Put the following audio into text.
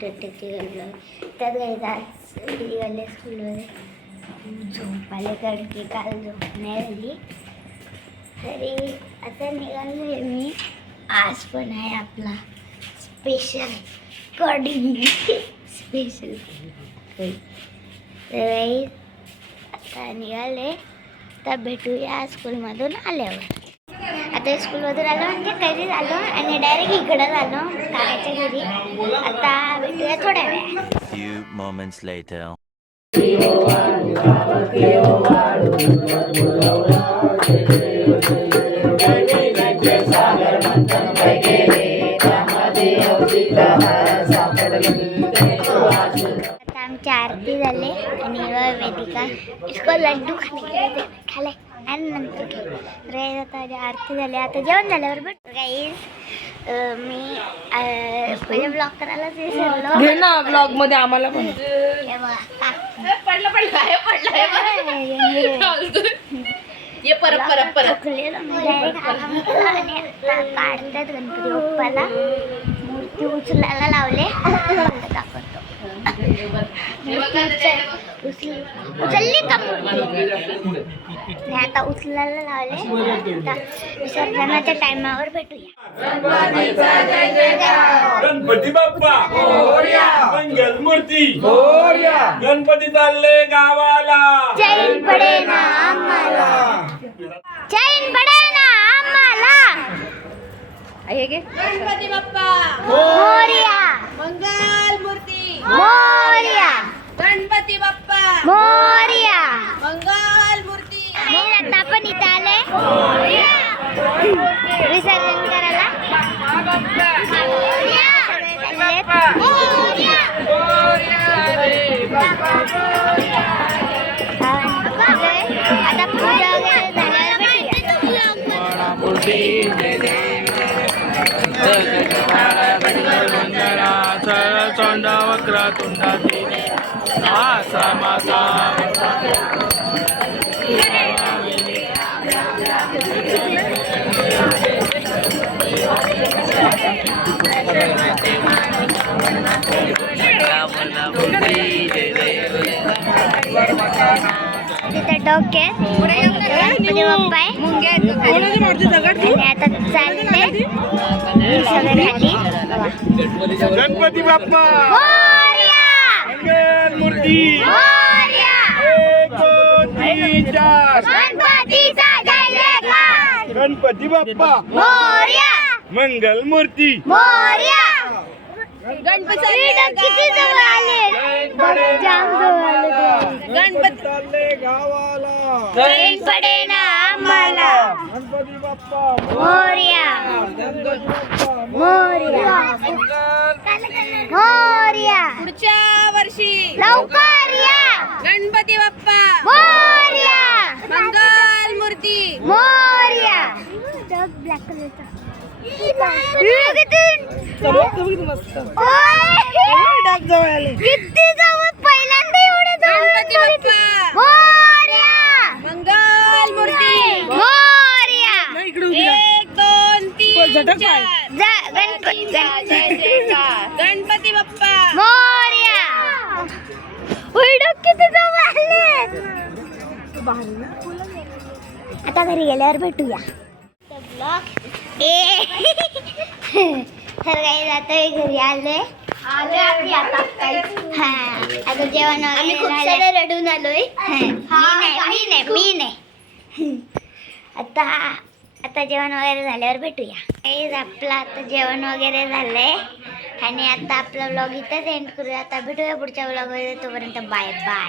Technical blog. त्यात काही आज निघाले स्कूलमध्ये झोप आले कारण की काल झोप नाही झाली. तरी आता निघाले मी. आज पण आहे आपला स्पेशल कॉर्डिंग स्पेशल. तर आता निघाले. आता भेटूया स्कूलमधून आल्यावर. आता स्कूलमधून आलो म्हणजे कधीच आलो आणि डायरेक्ट इकडं आलो काकाच्या घरी. आता भेटूया थोड्या वेळा. Few moments later. आता आमची आरती झाली आणि वेदिका इसको लड्डू खाले आणि नंतर रे आता आरती झाली. आता जेवण झाल्यावर भेटतो गाईज. मी पहिले ब्लॉग करायलाच विसरलो. घे ना ब्लॉग मध्ये आम्हाला पण. ये परत काढतात गणपती बाप्पाला. मूर्ती उचलायला लावले. दाखवतो उचलली का मूर्ती. आता उचलायला लावले. आता विसर्जनाच्या टायमावर भेटूया. गणपती बाप्पा मंगल मूर्ती गणपती चालले गावाला. चैन पडे ना आम्हाला. चैन पडे ना आम्हाला. गणपती बाप्पा मोरया मंगल मूर्ती. मोरया गणपती बाप्पा मोरया. मंगल मूर्ती. आता आपण इथं आले विसर्जन करायला. आता पूजा वगैरे तिथे डोके गणपती बाप्पा आहे. आणि आता चालले सगळे खाली. गणपती बाप्पा मोरया मंगल मूर्ती. मोरया. 1 2 3 4. गणपतीचा जय जयकार. गणपती बाप्पा मोरया मंगल मूर्ती. मोरया. गणपती किती जवळ आले. जाम जवळ आले. गणपती चालले गावाला. चैन पडे ना आम्हाला. गणपती बाप्पा मोरया गणपती बाप्पा मोरया मोरया. पुढच्या वर्षी लवकर या. गणपती बाप्पा मोरया मंगल मूर्ती. मोरया. ब्लॅक कलरचा किती जवळ. पहिल्यांदा एवढे गणपती बाप्पा मोरया मंगल मूर्ती. मोरया. 1 2 3 4. गणपती बाप्पा मोरया. किती जवळ आले. आता घरी गेल्यावर भेटूया. तर काही जातोय घरी आलोय. आता जेवण वगैरे खूप सारे रडून आलोय. मी नाही. आता जेवण वगैरे झाल्यावर भेटूया. आपलं आता जेवण वगैरे झालंय आणि आता आपला व्लॉग इथंच एंड करूया. आता भेटूया पुढच्या व्लॉग मध्ये. तोपर्यंत बाय बाय.